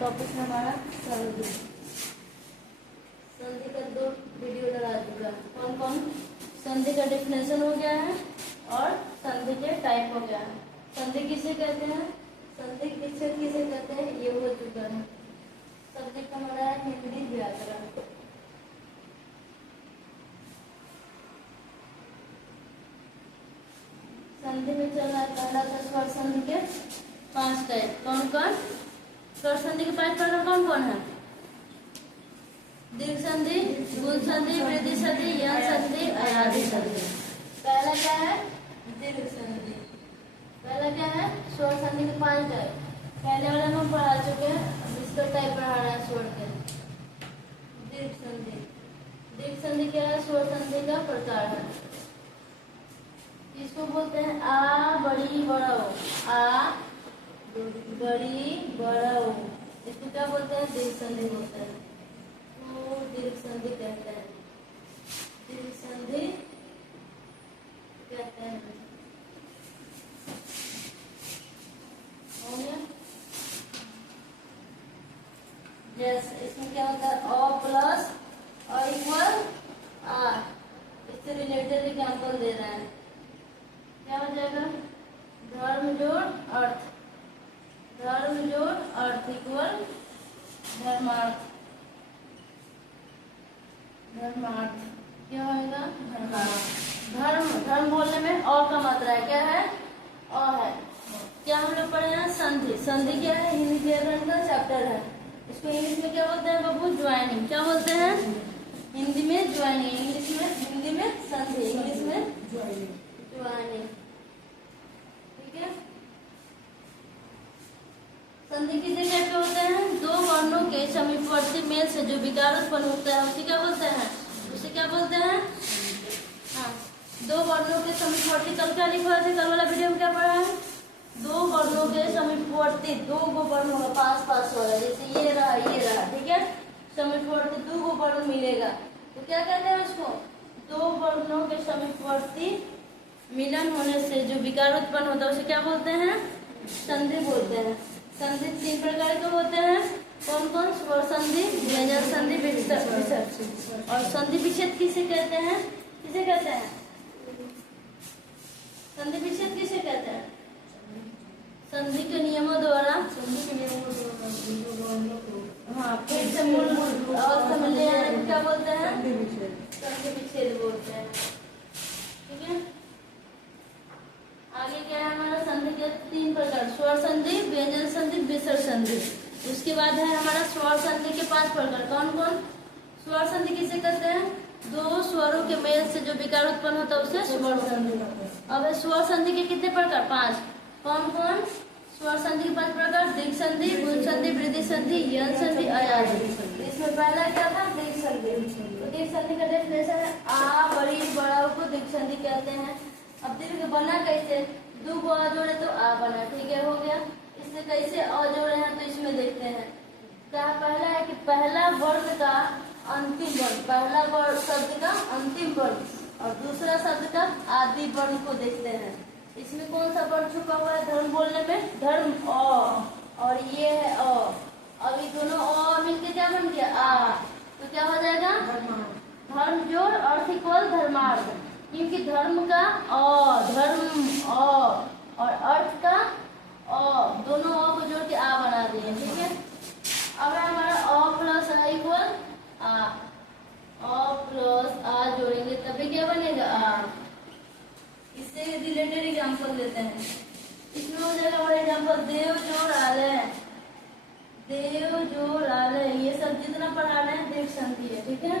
Topic है हमारा संधि। संधि का 2 वीडियो डला चुका है। कौन कौन? संधि का डेफिनेशन हो गया है और संधि के टाइप हो गया है। संधि किसे कहते हैं, संधि किसे किसे कहते हैं, ये हो चुका है। सब्जेक्ट हमारा है हिंदी व्याकरण। संधि में चल रहा है पहला था स्वर संधि के 5 टाइप। कौन कौन? स्वर संधि के 5 प्रकार कौन कौन है? दीर्घ संधि, गुण संधि, वृद्धि संधि, यंग संधि, अयाधि संधि। पहला क्या है? दीर्घ संधि। पहला क्या है? स्वर संधि के 5 टाइप। पहले वाले में हम पढ़ा चुके हैं, अब इसका टाइप पढ़ा रहा है स्वर के। दीर्घ संधि। दीर्घ संधि क्या है? स्वर संधि का प्रकार है। इसको बोलते हैं आ बड़ी बड़ा ओ, आ बड़ी बड़ा ओ। इसको क्या बोलते हैं? दीर्घ संधि बोलते हैं। तो दीर्घ संधि कहते हैं, दीर्घ संधि कहते हैं। हो गया? जैसे इसमें क्या होता है? अ प्लस अ इक्वल आ। इससे रिलेटेड एग्जाम्पल दे रहे हैं। क्या हो जाएगा? धर्म जोड़ अर्थ, धर्म जोड़ अर्थ इक्वल धर्मार्थ। धर्मार्थ क्या होगा? धर्मार्थ। धर्म, धर्म बोलने में अ का मात्रा है। क्या है? अ है। क्या हम लोग पढ़े हैं? संधि। संधि क्या है? हिंदी व्याकरण का चैप्टर है। इसको इंग्लिश में क्या बोलते हैं बाबू? ज्वाइनिंग। क्या बोलते हैं? हिंदी में ज्वाइनिंग, इंग्लिश में, हिंदी में संधि, इंग्लिश में ज्वाइनिंग। ठीक है? संधि किसे कहते होते हैं? 2 वर्णों के समीपवर्ती मेल से जो विकार उत्पन्न होता है उसे क्या बोलते हैं? उसे क्या बोलते हैं? हाँ, 2 वर्णों के समीपवर्ती। कल क्या लिखा था? कल वाला वीडियो में क्या पढ़ा है? 2 वर्णों के समीपवर्ती, 2 गो वर्णों का पास पास वाला, जैसे ये रहा ये रहा। ठीक है? समीपवर्ती 2 गो वर्ण मिलेगा तो क्या कहते हैं उसको? 2 वर्णों के समीपवर्ती मिलन होने से जो विकार उत्पन्न होता है उसे क्या बोलते हैं? संधि बोलते हैं। संधि 3 प्रकार के होते हैं। कौन कौन? स्वर संधि, व्यंजन संधि, विसर्ग। और संधि विच्छेद किसे कहते हैं? किसे कहते हैं? संधि विच्छेद किसे कहते हैं? संधि के नियमों द्वारा, हाँ, फिर से मूल अवस्था में ले आने को क्या बोलते हैं? संधि विच्छेद बोलते हैं। ठीक है? आगे क्या है हमारा? संधि के 3 प्रकार, स्वर संधि, व्यंजन संधि, विसर्ग संधि। उसके बाद है हमारा स्वर संधि के 5 प्रकार। कौन कौन? स्वर संधि किसे कहते हैं? 2 स्वरों के मेल से जो विकार उत्पन्न होता है उसे स्वर संधि। अब स्वर संधि के कितने प्रकार? 5। कौन कौन? स्वर संधि के 5 प्रकार, दीर्घ संधि, गुण संधि, वृद्धि संधि, यंग संधि, अयाधि। इसमें पहला क्या था? दीर्घ संधि। तो दीर्घ संधि का डेफिनेशन है आ बड़ी बड़ा को दीर्घ संधि कहते हैं। अब दीर्घ बना कैसे? 2 को अ जोड़े तो आ बना। ठीक है, हो गया। इससे कैसे अ जोड़े हैं तो इसमें देखते हैं। क्या पहला है कि पहला वर्ण का अंतिम वर्ण, पहला वर्ण शब्द का अंतिम वर्ण और दूसरा शब्द का आदि वर्ण को देखते हैं। इसमें कौन सा वर्ण छुपा हुआ है? धर्म बोलने में धर्म अ और ये है अ। अब ये दोनों अ मिलके क्या बन गया? आ। तो क्या हो जाएगा? धर्म जोड़ अर्थ इक्वल धर्मार्थ। क्योंकि धर्म का अ, धर्म अ और अर्थ का अ, दोनों अ को जोड़ के आ बना दिए। ठीक है? अब है हमारा अ प्लस आ इक्वल आ। अ प्लस आ जोड़ेंगे तभी क्या बनेगा? आ। इससे रिलेटेड एग्जाम्पल लेते हैं। इसमें हो जाएगा हमारा एग्जाम्पल देव जोड़ आलय, देव जोड़ आलय। ये सब जितना पढ़ा रहे हैं दीर्घ संधि है। ठीक है?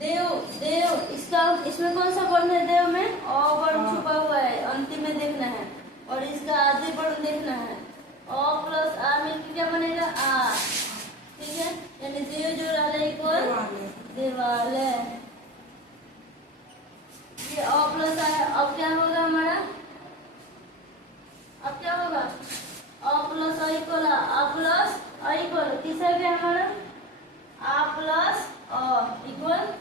देव, देव इसका इसमें कौन सा वर्ण है? देव में अ वर्ण छुपा हुआ है, अंतिम में देखना है और इसका आदि वर्ण देखना है। अ प्लस आ मिलकर क्या बनेगा? आ। ठीक है? यानी देव जोड़ आलय इक्वल देवालय। ये अ प्लस आ। अब क्या होगा हमारा? अब क्या होगा? अ प्लस अ इक्वल आ प्लस अ इक्वल किससे गया हमारा? आ प्लस अ इक्वल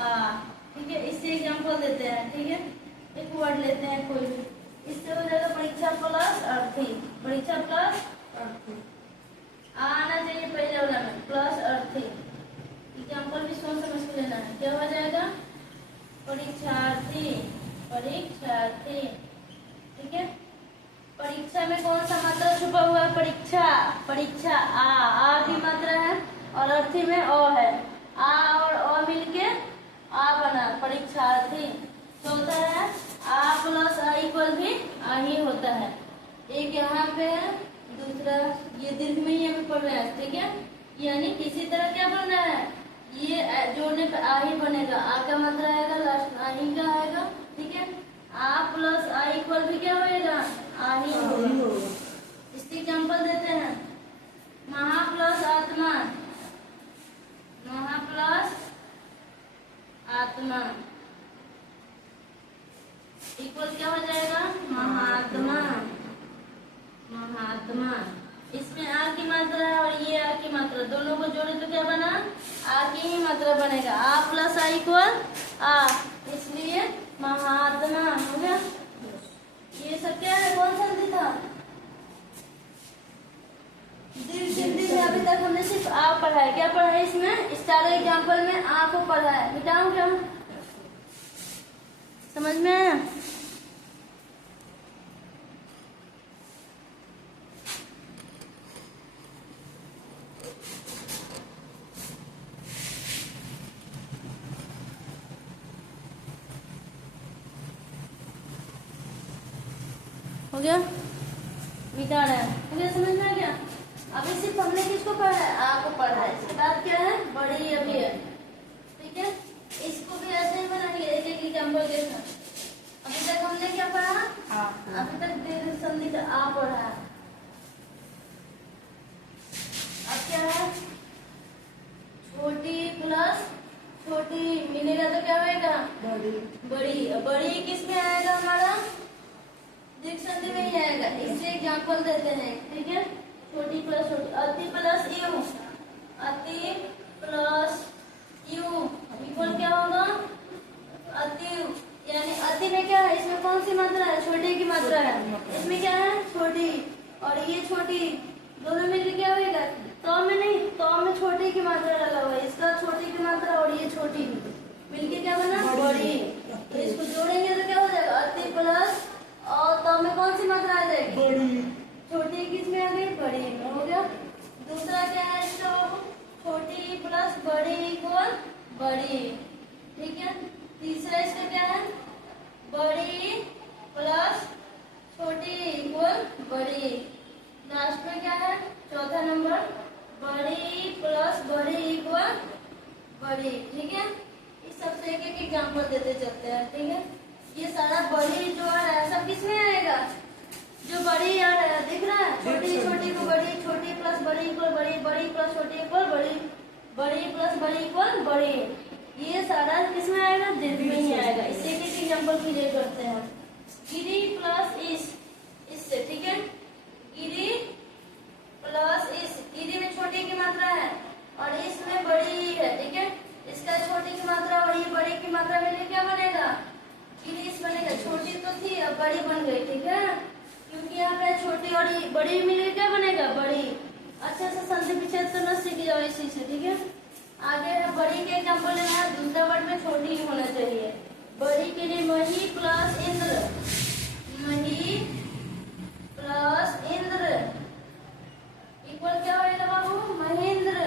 आ। ठीक है? इससे एग्जाम्पल देते हैं। ठीक है? एक वर्ड लेते हैं कोई भी। इससे हो जाएगा परीक्षा प्लस अर्थी, परीक्षा प्लस अर्थी। परीक्षा आ की मात्रा है और अर्थी में अ है, आ और अ मिलके आ बना परीक्षार्थी। चौथा है आ प्लस आ इक्वल भी आ ही होता है। एक यहाँ पे है, दूसरा ये दीर्घ में ही हमें पढ़ रहा है, ठीक है। यानी किसी तरह क्या बन रहा है, ये जोड़ने पे आ ही बनेगा, आ का मात्रा आएगा लास्ट आ ही का आएगा, ठीक है। आ प्लस आ इक्वल भी क्या होएगा, आ ही होगा। इसके एग्जाम्पल देते हैं, महा प्लस आत्मा, महा प्लस आत्मा इक्वल क्या हो जाएगा, महात्मा, महात्मा। इसमें आ की मात्रा है और ये आ की मात्रा, दोनों को जोड़े तो क्या बना, आ की ही मात्रा बनेगा। आ प्लस आ इक्वल आ, इसलिए महात्मा हो गया। ये सब क्या है, कौन संधि था, दीर्घ संधि में अभी तक हमने सिर्फ आ पढ़ा है। क्या पढ़ा है इसमें, स्टार एग्जाम्पल में आ को पढ़ा है। मिटाऊं क्या, समझ में आया। हो गया, मिटा रहा है, हो गया, समझ में आ गया। अभी सिर्फ हमने किसको पढ़ा है, आ को पढ़ा है। इसके बाद क्या है, बड़ी अभी है, ठीक है। इसको भी ऐसे ही बनाएंगे, एक एक एग्जाम्पल के साथ। अभी तक हमने क्या पढ़ा, अभी तक दीर्घ संधि का आ पढ़ा है। अब क्या है, छोटी प्लस छोटी मिलेगा तो क्या होएगा, बड़ी। बड़ी किस में आएगा हमारा, दीर्घ संधि में ही आएगा। इससे एग्जाम्पल देते हैं, ठीक है। छोटी प्लस छोटी, अति प्लस यू, अति प्लस यू इक्वल क्या होगा, अति। यानी अति में क्या है, इसमें कौन सी मात्रा है, छोटी की मात्रा है। इसमें क्या है, छोटी और ये छोटी, दोनों मिलकर क्या होगा, तो में नहीं, तो में छोटी की मात्रा लगा हुआ है। इसका छोटी की मात्रा और ये छोटी मिलके क्या बना, बड़ी। तो इसको जोड़ेंगे तो क्या हो जाएगा, अति प्लस और तो में कौन सी मात्रा आ जाएगी, बड़ी। छोटी किस में आ गई, बड़ी में, हो गया। दूसरा क्या है, तो छोटी प्लस बड़ी इक्वल बड़ी, ठीक है। तीसरा इसका क्या है, बड़ी प्लस छोटी इक्वल बड़ी। लास्ट में क्या है, चौथा नंबर, बड़ी प्लस बड़ी इक्वल बड़ी, ठीक है। इस सबसे एक एक एग्जाम्पल देते चलते हैं, ठीक है। ये सारा बड़ी जो है सब किस में आएगा, जो बड़ी आ रहा है, दिख रहा है, छोटी छोटी को बड़ी, छोटी प्लस बड़ी इक्वल बड़ी, बड़ी प्लस छोटी इक्वल बड़ी, बड़ी प्लस बड़ी इक्वल बड़ी। ये सारा किस में आएगा, दीर्घ में ही आएगा। इससे एक एग्जाम्पल क्लियर करते हैं, गिरी प्लस इससे, ठीक है। गिरी प्लस गिरी में छोटी की मात्रा है और इसमें बड़ी है, ठीक है। इसका छोटी की मात्रा और ये बड़ी की मात्रा मिलकर क्या बनेगा, गिरीश बनेगा। छोटी तो थी अब बड़ी बन गई, ठीक है, क्योंकि यहाँ पे छोटी और बड़ी मिलकर क्या बनेगा, बड़ी। अच्छा से संधि विच्छेद करना सीख जाओ इसी से, ठीक है। आगे है बड़ी के एग्जाम्पल लेना है, दूसरा वर्ड में छोटी ही होना चाहिए। बड़ी के लिए मही प्लस इंद्र, मही प्लस इंद्र इक्वल क्या होगा बाबू, महेंद्र।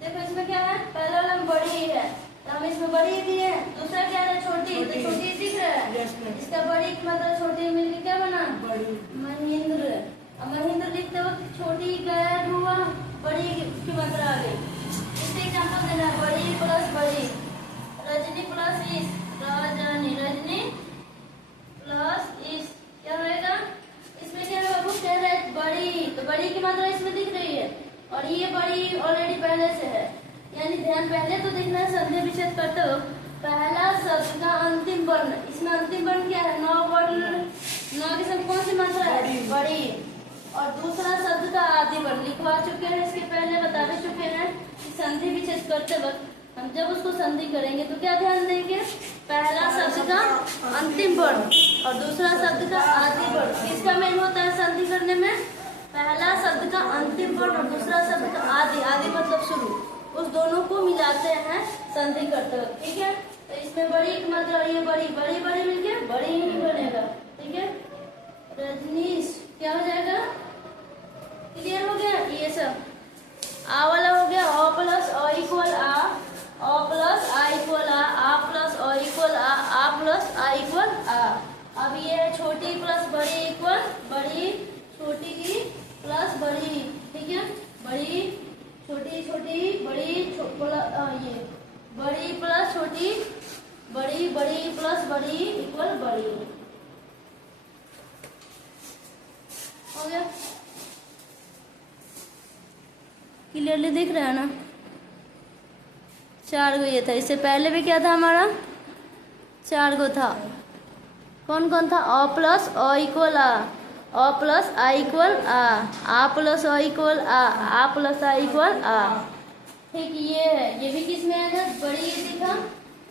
देखो इसमें क्या है, पहला वाला बड़ी है तो हम इसमें बड़ी दिए, दूसरा क्या है, छोटी, तो छोटी दिख रहा है। इसका बड़ी की मात्रा छोटी मिलकर क्या बना, बड़ी, महेंद्र। अब महेंद्र लिखते वक्त छोटी गायब हुआ, बड़ी की मात्रा आ गई। इससे एग्जाम्पल देना, बड़ी प्लस बड़ी, रजनी प्लस रजनी, रजनी प्लस क्या होएगा, इसमें क्या है बाबू, कह रहे हैं बड़ी, तो बड़ी की मात्रा इसमें दिख रही है और ये बड़ी ऑलरेडी पहले से है। यानी ध्यान पहले तो देखना है, संधि विच्छेद करते हो पहला शब्द का अंतिम वर्ण, इसमें अंतिम वर्ण क्या है, 9 वर्ण, 9 के साथ कौन सी मात्रा है, बड़ी। और दूसरा शब्द का आदि वर्ण लिखवा चुके हैं, इसके पहले बता भी चुके हैं कि संधि विच्छेद करते वक्त हम जब उसको संधि करेंगे तो क्या ध्यान देंगे, पहला शब्द का अंतिम वर्ण और दूसरा शब्द का आदि वर्ण। किसका मेल होता है संधि करने में, पहला शब्द का अंतिम वर्ण और दूसरा शब्द का आदि, आदि मतलब शुरू, उस दोनों को मिलाते हैं संधि करते वक्त, ठीक है। तो इसमें बड़ी की मात्रा और ये बड़ी, बड़ी बड़ी मिलके बड़ी ही बनेगा, ठीक है। रजनीश क्या हो जाएगा, क्लियर हो गया। छोटी प्लस बड़ी इक्वल बड़ी, छोटी की प्लस बड़ी, ठीक है, बड़ी छोटी, छोटी बड़ी ये बड़ी प्लस छोटी, बड़ी बड़ी प्लस बड़ी इक्वल बड़ी। हो गया? क्लियरली दिख रहा है ना? 4 गो ये था, इससे पहले भी क्या था हमारा? 4 गो था। कौन कौन था? अ प्लस अ इक्वल अ प्लस आ इक्वल आ प्लस अ इक्वल आ प्लस आ इक्वल आ। ठीक, ये है, ये भी किस में आएगा? बड़ी ये दिखा,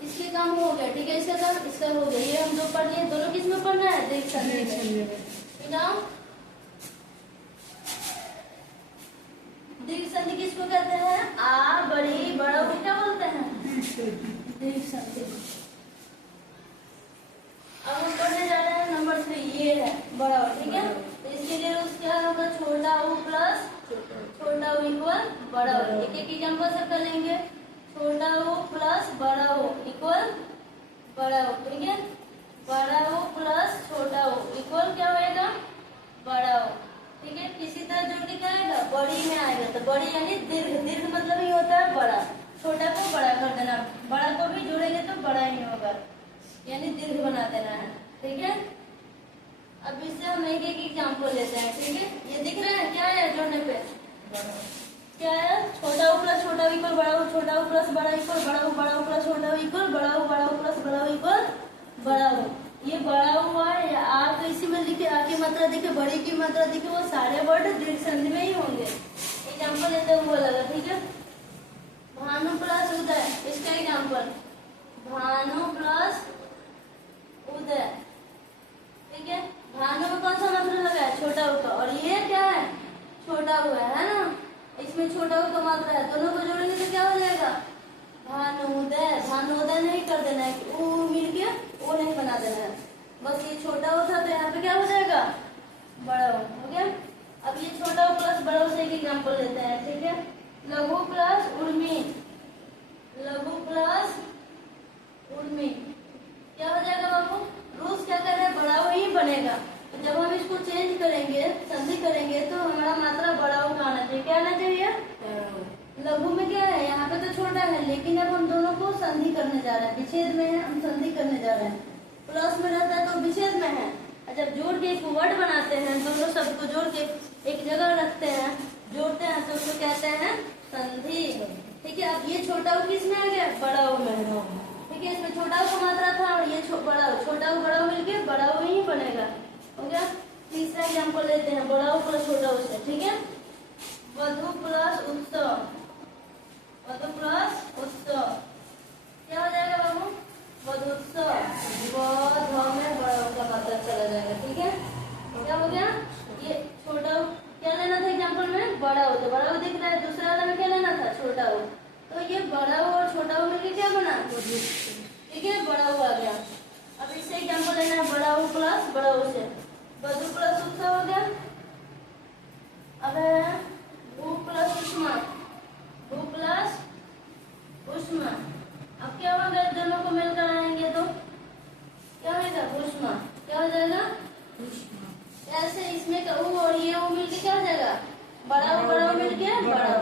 इसके काम हो गया, ठीक है, इसका काम इसका हो गया, ये हम दो पढ़ लिए, दोनों किस में पढ़ना है? देख सकते हैं। दीर्घ संधि किसको कहते हैं? आ बड़ी बड़ा को क्या बोलते हैं? दीर्घ संधि। अब हम पढ़ने जा रहे हैं नंबर 3, ये है बड़ा, ठीक है, तो इसके लिए उसका होगा छोटा u प्लस छोटा u इक्वल बड़ा u। एक एक एग्जाम्पल से करेंगे। छोटा u प्लस बड़ा u इक्वल बड़ा u, ठीक है, बड़ा u प्लस छोटा u इक्वल क्या होएगा? बड़ा u, ठीक है। किसी तरह जोड़ के क्या आएगा? बड़ी में आएगा, तो बड़ी यानी दीर्घ, दीर्घ मतलब ही होता है बड़ा, छोटा को बड़ा कर देना, बड़ा को भी जोड़ेंगे तो बड़ा ही होगा, यानी दीर्घ बना देना है, ठीक है। अब इससे हम एक एक एग्जाम्पल लेते हैं, ठीक है। ये दिख रहा है क्या है जोड़ने पे? क्या है? छोटा u प्लस छोटा इक्वल बड़ा u, छोटा u प्लस बड़ा इक्वल बड़ा u, बड़ा u प्लस छोटा इक्वल बड़ा u, बड़ा u प्लस बड़ा इक्वल बड़ा u। ये बड़ा हुआ है या आ तो इसी में लिखे, आ की मात्रा दिखे, बड़ी की मात्रा दिखे, वो सारे वर्ड दीर्घ संधि में ही होंगे। एग्जाम्पल लेते हुए लगा, ठीक है। भानु प्लस उदय, इसका एग्जाम्पल भानु प्लस उदय, ठीक है। भानु में कौन सा मात्रा लगा है? छोटा उ का, और ये क्या है? छोटा हुआ है ना, इसमें छोटा उ का मात्रा है, दोनों को जोड़ेंगे तो क्या हो जाएगा? भानुदय। भानुदय नहीं कर देना है, ऊ मिल के वो नहीं बना देना है, बस ये छोटा हो था तो यहाँ पे क्या हो जाएगा? बड़ा हो गया। अब ये छोटा हो प्लस बड़ा हो से एक एग्जाम्पल लेते हैं, ठीक है। लघु प्लस उर्मी, लघु प्लस उर्मी क्या हो जाएगा बाबू? रूस क्या कर रहे हैं? बड़ा हो ही बनेगा। तो जब हम इसको चेंज करेंगे, संधि करेंगे, तो हमारा मात्रा बड़ा हो का आना चाहिए। क्या आना चाहिए? लघु में क्या है? यहाँ पे तो छोटा है, लेकिन अब हम दोनों को संधि करने जा रहे हैं, विच्छेद में है, हम संधि करने जा रहे हैं। प्लस में रहता है तो विच्छेद में है, और जब जोड़ के एक वर्ड बनाते हैं, दोनों शब्द को जोड़ के एक जगह रखते हैं, जोड़ते हैं, तो उसको कहते हैं संधि, ठीक है। अब ये छोटा u किस में आ गया? बड़ा u में, ठीक है। इसमें छोटा u का मात्रा था और ये बड़ा u, छोटा u बड़ा u मिलके बड़ा u ही बनेगा, हो गया। तीसरा एग्जाम्पल लेते हैं, बड़ा u प्लस छोटा u से, ठीक है। वधु प्लस उत्सव, वधु प्लस उत्सव क्या हो जाएगा बाबू? वधुत्सव, व में बड़ा का मात्रा चला जाएगा, ठीक है। क्या हो गया? ये छोटा क्या लेना था एग्जाम्पल में? बड़ा हो, तो बड़ा हो दिख रहा है, दूसरे वाला में क्या लेना था? छोटा हो, तो ये बड़ा हो और छोटा हो मिलकर क्या बना? ठीक है, बड़ा हो आ गया। अब इससे एग्जाम्पल लेना है, बड़ा हो प्लस बड़ा हो से वधु प्लस उत्सव हो गया। अब है भू प्लस उष्मा, भू प्लस उष्मा। अब क्या होगा? दोनों को मिलकर आएंगे तो क्या होगा? उष्मा। क्या हो जाएगा? ऐसे इसमें का ऊ और ये ऊ मिलके क्या हो जाएगा? बड़ा मिलके बड़ा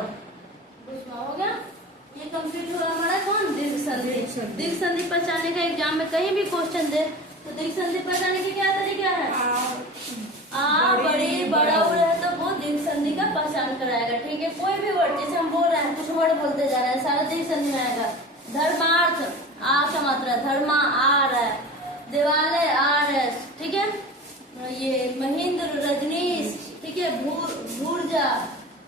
उष्मा हो गया। ये कंप्लीट हुआ हमारा कौन? दीर्घ संधि। दीर्घ संधि पहचानने का एग्जाम में कहीं भी क्वेश्चन दे तो दीर्घ संधि पहचानने के क्या तरीका है? आ बड़ी बड़ा है तो वो दीर्घ संधि का पहचान कराएगा, ठीक है। कोई भी वर्ड, जैसे हम बोल रहे हैं, कुछ वर्ड बोलते जा रहे हैं, सारा दीर्घ संधि में आएगा। धर्मार्थ, आ का मात्रा, धर्मा आ रहा है, दिवाले आ रहा है, ठीक है। ये महेंद्र, रजनीश, ठीक है, भूर्जा,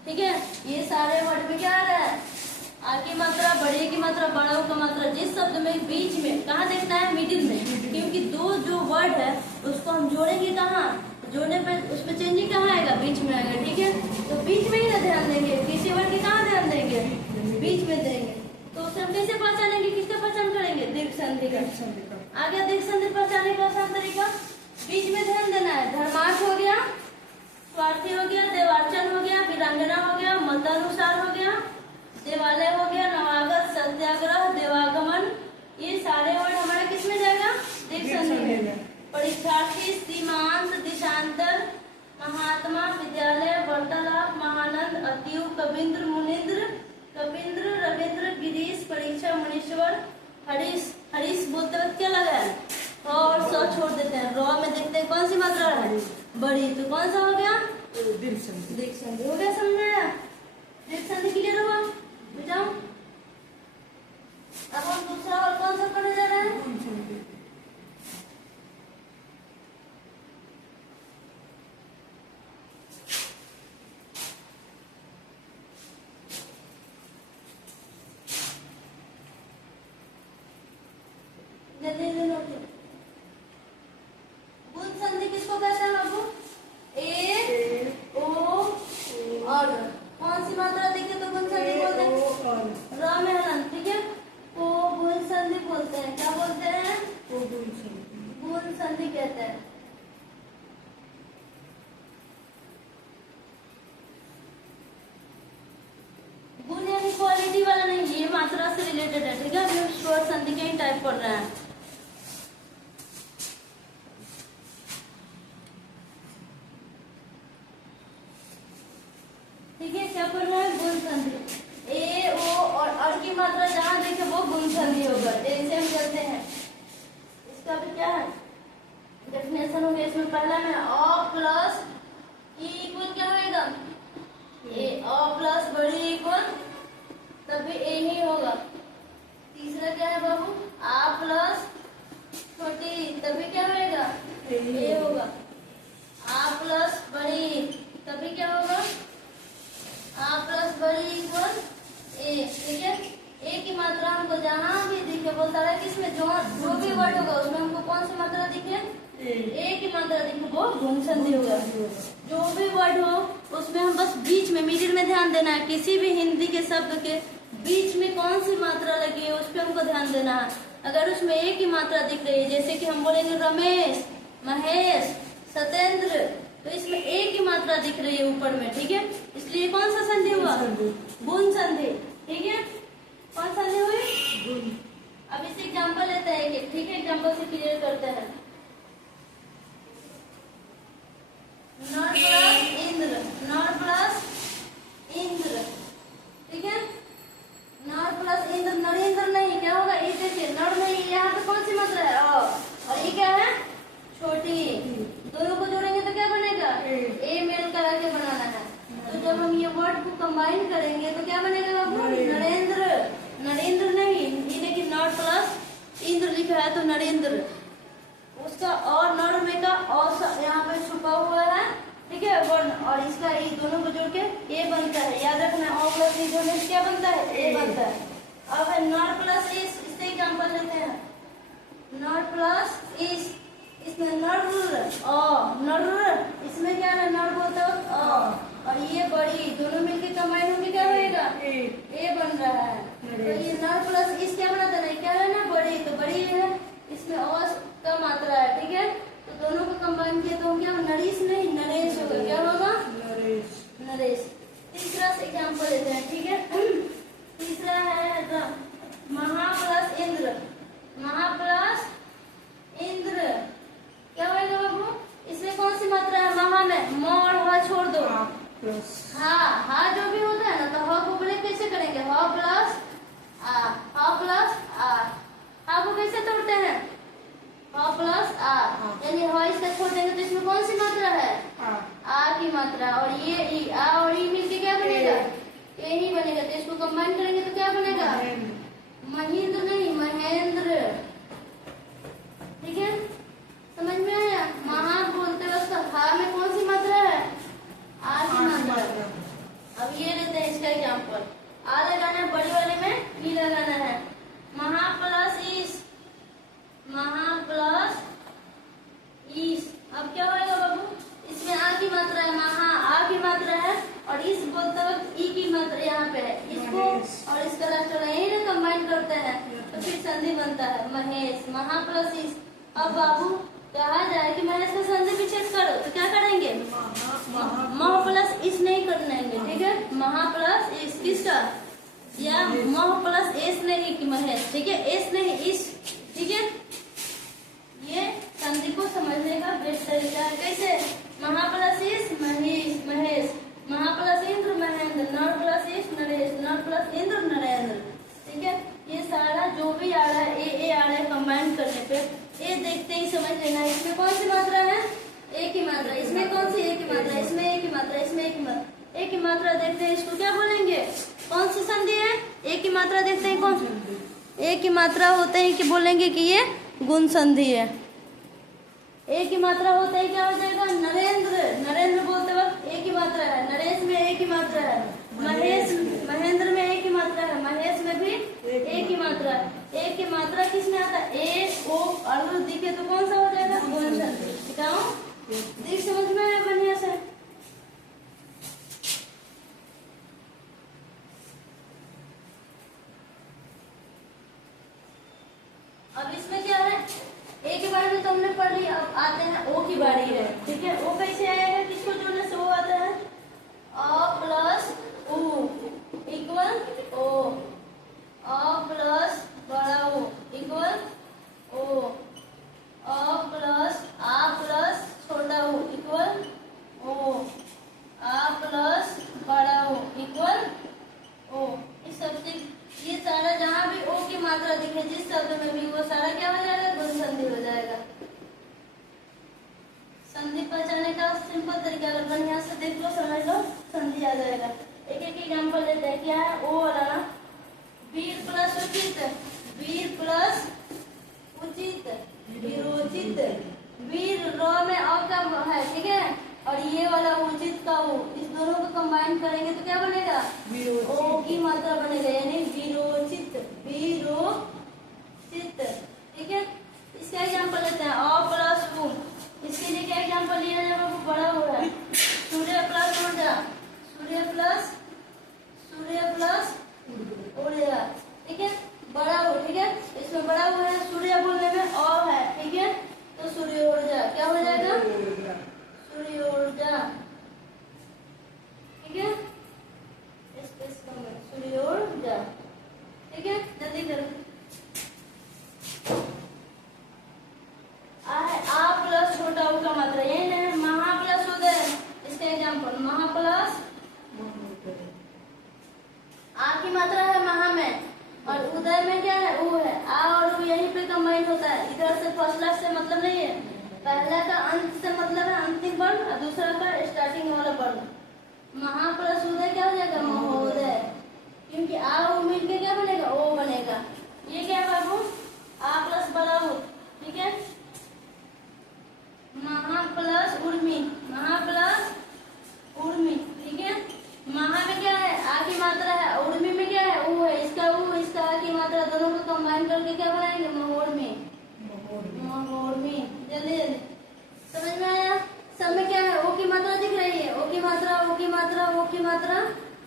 ठीक है। ये सारे वर्ड में क्या आ रहा है? आ की मात्रा, बड़े की मात्रा, बड़ा का मात्रा। जिस शब्द में बीच में कहाँ देखना है? मिडिल में, क्योंकि दो जो वर्ड है उसको हम जोड़ेंगे कहाँ? जोड़ने पे उसमें चेंजिंग कहाँ आएगा? बीच में आएगा, ठीक है। तो बीच में ही ना ध्यान देंगे, किसी वर्ड की कहाँ ध्यान देंगे? बीच में देंगे। तो उसे हम कैसे पहचानेंगे? किसका पहचान करेंगे? दीर्घ संधि का। आगे दीर्घ संधि पहचानने का आसान तरीका, बीच में ध्यान देना है। धर्मार्थ हो गया, स्वार्थी हो गया, देवार्चन हो गया, वीरांगना हो गया, मतानुसार हो गया, देवालय हो गया, नवागत, सत्याग्रह, देवागमन। ये सारे वर्ड हमारा किस में जाएगा? दीर्घ संधि में। परीक्षार्थी, सीमा, महात्मा, विद्यालय, वार्तालाप, महानंद, अतीव, कबींद्र, मुनिंद्र, कबींद्र, रविंद्र, गिरीश, परीक्षा, मुनीश्वर, हरीश। हरीश बोलते वक्त क्या लगा है? और स छोड़ देते हैं। रॉ में देखते हैं कौन सी मात्रा है? बड़ी। तो कौन सा हो गया? दीर्घ संधि हो गया। समझ में? दीर्घ संधि क्लियर हुआ बेटा? अब हम दूसरा और कौन सा पढ़ने जा रहे हैं? जल्दी ले लो। गुण संधि किसको कहते हैं बाबू? ए, ओ और कौन सी मात्रा दिखे तो गुण संधि बोलते हैं? र में हलन, ठीक है। को गुण संधि बोलते हैं। क्या बोलते हैं? गुण संधि कहते हैं। गुण यानी क्वालिटी वाला नहीं, ये मात्रा से रिलेटेड है, ठीक है। अभी हम स्वर संधि के ही टाइप पढ़ रहे हैं। ठीक है, क्या पढ़ रहे हैं? गुण संधि। ए, ओ और अर की मात्रा जहां देखे वो गुण संधि होगा। जैसे हम कहते हैं, इसका भी क्या है डेफिनेशन हो गया। इसमें पहला में अ प्लस ई इक्वल क्या होगा? ए। अ प्लस बड़ी इक्वल तभी ए ही होगा। तीसरा क्या है बाबू? आ प्लस छोटी तभी क्या होगा? ए होगा। आ प्लस बड़ी तभी क्या होगा? आ प्लस बड़ी इक्वल ए, ठीक है। ए की मात्रा हमको जहां भी दिखे, बोलता है कि इसमें जो भी वर्ड होगा उसमें हमको कौन सी मात्रा दिखे? ए की मात्रा दिखे वो गुण संधि होगा। जो भी वर्ड हो उसमें हम बस बीच में, मिडिल में ध्यान देना है। किसी भी हिंदी के शब्द के बीच में कौन सी मात्रा लगी है उस पर हमको ध्यान देना है। अगर उसमें ए की मात्रा दिख रही है, जैसे कि हम बोलेंगे रमेश, महेश, सत्येंद्र, तो इसमें ए की मात्रा दिख रही है ऊपर में, ठीक है। इसलिए कौन सा संधि हुआ? गुण संधि, ठीक है। कौन संधि हुई? अब इसे एग्जाम्पल लेते हैं एक, ठीक है। एग्जाम्पल से क्लियर करते हैं। नर प्लस इंद्र, नर प्लस इंद्र, ठीक है। नर प्लस इंद्र, नरेंद्र नहीं, क्या होगा? ये देखिए, नर नहीं, यहाँ पे कौन सी मात्रा है? और ये क्या है? छोटी। दोनों को जोड़ेंगे तो क्या बनेगा? ए मेल करा के बनाना है। तो जब हम ये वर्ड को कंबाइन करेंगे तो क्या बनेगा बाबू? नरेंद्र। नरेंद्र नहीं, ये देखिए नर प्लस इंद्र लिखा है तो नरेंद्र। उसका और नर में का और यहाँ पे छुपा हुआ है, ठीक है, वर्ण, और इसका ये दोनों को जोड़ के ए बनता है। याद रखना, और प्लस ई जोड़ने से क्या बनता है? ए बनता है। अब है नर प्लस इस, इससे एग्जाम्पल लेते हैं। नर प्लस इस, इसमें नर नर, इसमें क्या है? नर बोलता है और ये बड़ी, दोनों मिलके कंबाइन होके क्या होएगा? ए बन रहा है। तो ये नर प्लस इस क्या बनाता है? क्या है ना? बड़ी, तो बड़ी है, इसमें और का मात्रा है, ठीक है। तो दोनों को कंबाइन किया तो क्या? नरेश नहीं, नरेश होगा। क्या होगा? नरेश। तीसरा से एग्जाम्पल लेते हैं, ठीक है। तीसरा है महा प्लस इंद्र, महा प्लस इंद्र, क्या होगा बाबू? इसमें कौन सी मात्रा है? महा में म और ह छोड़ दो। हा जो भी होता है ना, तो ह को बोले कैसे करेंगे? ह प्लस आ, ह प्लस आ। हा को कैसे तोड़ते हैं? ह प्लस आ, यानी ह इसका छोड़ देंगे तो इसमें कौन सी मात्रा है? आ की मात्रा। और ये ई, आ और ई मिलके क्या बनेगा? ए ही बनेगा। तो इसको कंबाइन करेंगे तो क्या बनेगा? महेंद्र नहीं, महेंद्र, ठीक है। समझ में आया? महा बोलते वक्त हा में कौन सी मात्रा है? आ की मात्रा। अब ये लेते हैं इसका एग्जाम्पल। आ लगाना है, बड़ी वाले में ई लगाना है। महा प्लस इस, महा प्लस इस। अब क्या होगा बाबू? इसमें आ की मात्रा है, महा आ की मात्रा है, और इस बोलते वक्त ई की मात्रा यहाँ पे है। इसको और इसका लास्ट वाला यही ना कंबाइन करते हैं तो फिर संधि बनता है महेश। महा प्लस इस। अब बाबू कहा जाए कि महेश का संधि विच्छेद करो तो क्या करेंगे? मह प्लस इस नहीं करेंगे, ठीक है। महा प्लस इस, किसका? या मह प्लस एस नहीं कि महेश, ठीक है। एस नहीं इस, ठीक है। ये संधि को समझने का बेस्ट तरीका है। कैसे? महा प्लस इस महेश, महा प्लस इंद्र महेंद्र, नर प्लस इस नरेश, नर प्लस इंद्र नरेंद्र। ठीक है, ये सारा जो भी आ रहा है ए आ रहा है कंबाइन करने पे ए देखते ही समझ लेना है इसमें कौन सी मात्रा है, ए की मात्रा, इसमें कौन सी ए की मात्रा, इसमें ए की मात्रा, इसमें ए की मात्रा, ए की मात्रा देखते हैं इसको क्या बोलेंगे, कौन सी संधि है, ए की मात्रा देखते हैं कौन सी, ए की मात्रा होते हैं कि बोलेंगे कि ये गुण संधि है। ए की मात्रा होता है क्या हो जाएगा, नरेंद्र, नरेंद्र बोलते वक्त ए की मात्रा है, नरेश में ए की मात्रा है, महेश महेंद्र में ए की मात्रा है, महेश में भी ए की मात्रा है। ए की मात्रा किसमें आता है, ए ओ और दिखे तो कौन सा हो जाएगा, गुण संधि। बताओ देख समझ में आया बढ़िया से। अब इसमें क्या है, ए के बारे में तो हमने पढ़ लिया, अब आते हैं ओ की बारी है। ठीक है, ओ कैसे आएगा, किसको जोड़ने से ओ आता है, अ प्लस उ इक्वल ओ, अ प्लस बड़ा ओ इक्वल ओ, अ प्लस आ प्लस छोटा ओ इक्वल ओ, आ प्लस बड़ा ओ इक्वल ओ। इस सबसे ये सारा जहाँ भी ओ की मात्रा दिखे जिस शब्द में भी वो सारा क्या हो जाएगा, गुण संधि हो जाएगा। संधि पहचानने का सिंपल तरीका अगर बढ़िया से देख लो समझ लो संधि आ जाएगा। एक एक एग्जाम्पल लेते हैं, क्या है ओ वाला, वीर प्लस उचित, वीर प्लस उचित, वीरोचित, वीर रो में अ का है, ठीक है, और ये वाला उचित का हो, इस दोनों को कंबाइन करेंगे तो क्या बनेगा, ओ की मात्रा बनेगा, यानी वीरोचित, वीरोचित। ठीक है, इसका एग्जाम्पल लेते हैं, अ प्लस उ, इसके लिए क्या एग्जाम्पल लिया जाए, वो बड़ा हो रहा है, सूर्य प्लस ऊर्जा, सूर्य प्लस ऊर्जा। ठीक है, बड़ा हो, ठीक है, इसमें बड़ा हो है, सूर्य बोलने में अ है, ठीक है, तो सूर्य ऊर्जा क्या हो जाएगा, सूर्य ऊर्जा। ठीक है, सूर्य ऊर्जा। ठीक है, जल्दी करो, आ प्लस छोटा ऊ का मात्रा यही है, महा प्लस उदय, इसका एग्जाम्पल महा प्लस, आ की मात्रा है महा में और उदय में क्या है, ऊ है, आ और ऊ यहीं पे कंबाइन होता है, इधर से फर्स्ट लास्ट से मतलब नहीं है, पहला का अंत से मतलब है अंतिम वर्ण और दूसरा का स्टार्टिंग वाला वर्ण। महा प्लस उदय क्या हो जाएगा, महोदय, क्योंकि आ ऊ मिलके क्या बनेगा, ओ बनेगा। ये क्या है बाबू, आ प्लस बड़ा ऊ, ठीक है, महा प्लस उर्मी, महा प्लस उर्मी। ठीक है, महा में क्या है, आ की मात्रा है, उर्मी में क्या है, ऊ है, इसका ऊ इसका आ की मात्रा दोनों को कंबाइन करके क्या बनाएंगे, महोर्मी, महोर्मी। जल्दी जल्दी समझ में आया, सब में क्या है, ओ की मात्रा दिख रही है, ओ की मात्रा, ओ की मात्रा, ओ की मात्रा,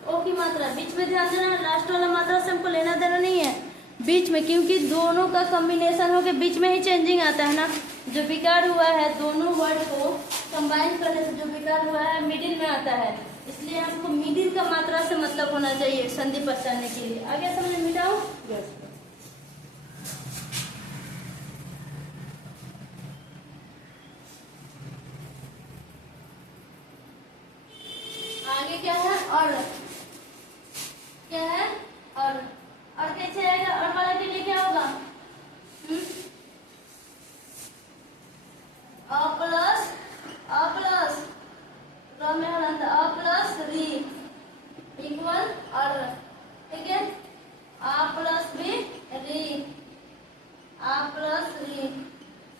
ओ की मात्रा, बीच में ध्यान देना, लास्ट वाला मात्रा से हमको लेना देना नहीं है बीच में, क्योंकि दोनों का कॉम्बिनेशन होके बीच में ही चेंजिंग आता है ना, जो विकार हुआ है दोनों वर्ड को कंबाइन करने से जो विकार हुआ है मिडिल में आता है, इसलिए हमको मिडिल का मात्रा से मतलब होना चाहिए संधि पहचानने के लिए। आगे समझ में मिटाओ, आगे क्या है, और क्या है, और कैसे आएगा, और वाले के लिए क्या होगा, अ प्लस र में हलंत, अ प्लस री इक्वल और, ठीक है, आ प्लस बी री, आ प्लस री,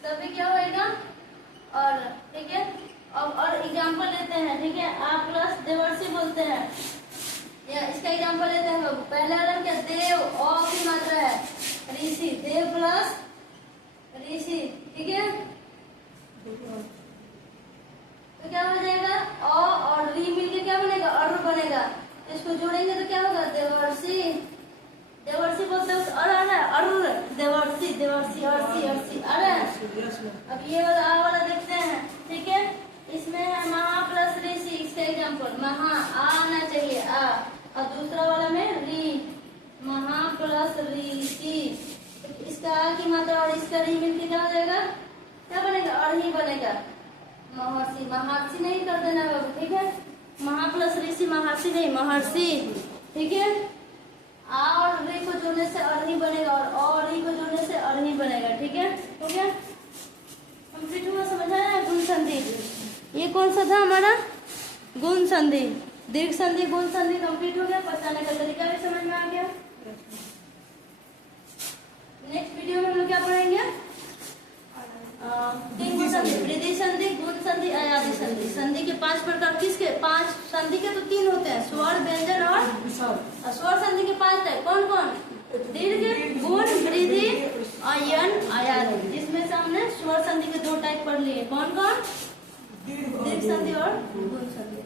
तभी क्या होएगा, और, ठीक है, अब और एग्जाम्पल लेते हैं, ठीक है, आ प्लस देवर्षि बोलते हैं, या इसका एग्जाम्पल लेते हैं बाबू, पहला वाला क्या, देव, अ की मात्रा है, ऋषि, देव प्लस ऋषि, ठीक है, तो क्या हो जाएगा, अ और री मिलके क्या बनेगा, अर बनेगा, इसको जोड़ेंगे तो क्या होगा, देवर्षि, देवर्षि बोलते हैं, अर आ रहा है, अर, देवर्षि, देवर्षि, अर्षि, अर्षि आ रहा है। अब ये वाला आ वाला देखते हैं, ठीक है, इसमें है महा प्लस ऋषि, इसका एग्जाम्पल महा, आ आना चाहिए, आ, और दूसरा वाला में री, महा प्लस ऋषि, इसका आ की मात्रा और इसका री मिलके क्या हो जाएगा, क्या बनेगा, और ही बनेगा, महर्षि, महर्षि नहीं कर देना बाबू, ठीक है। महा प्लस ऋषि, महर्षि नहीं, महर्षि, ठीक है। आ और रे को जोड़ने से अरही बनेगा और री को जोड़ने से अरही बनेगा, ठीक है। हो गया, कंप्लीट हुआ, समझ आया। गुण संधि, ये कौन सा था हमारा, गुण संधि। दीर्घ संधि, गुण संधि कंप्लीट हो गया। पहचानने का तरीका भी समझ में आ गया। नेक्स्ट वीडियो में हम लोग क्या पढ़ेंगे, तीन गुण संधि, वृद्धि संधि, गुण संधि, अयादि संधि। संधि के 5 प्रकार, किसके 5? संधि के तो 3 होते हैं, स्वर, व्यंजन और स्वर। संधि के 5 टाइप कौन कौन? दीर्घ, गुण, वृद्धि, अयन, अयादि। जिसमें से हमने स्वर संधि के 2 टाइप पढ़ लिए, कौन कौन? दीर्घ संधि और गुण संधि।